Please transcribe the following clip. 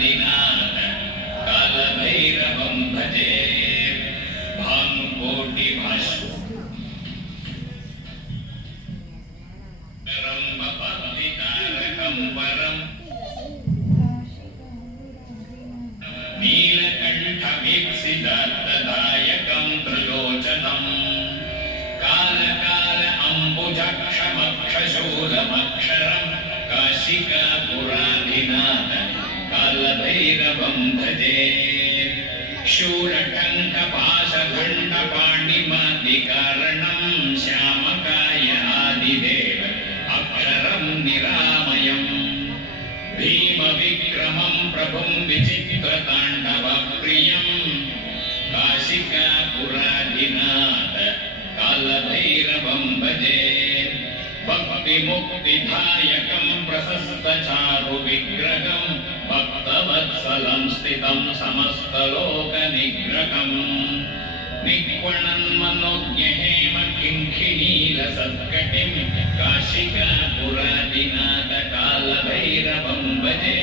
पुरादिनाथ कालभैरवं भजे भानुकोटिभास्वरं भक्तितारकं वरं नीलकण्ठवीप्सिदात्तदायकं त्रिलोचनं कालकाल अम्बुजक्षमक्षशूलमक्षरं काशिकापुरादिनाथ कालभैरवं भजे शूलटङ्कपाशघण्टपाणिमादिकारणं श्यामकाय आदिदेव अक्षरं निरामयम् भीमविक्रमं प्रभुं विचित्रताण्डवप्रियं काशिकापुरादिनाथ कालभैरवं भजे भक्तिमुक्तिदायकं प्रशस्तचारुविग्रहं भक्तवत्सलं स्थितं समस्तलोकनिग्रहं निक्वणन्मनोज्ञहेम किङ्खिणीलसत्कटिं काशिकापुरादिनाथ कालभैरवं भजे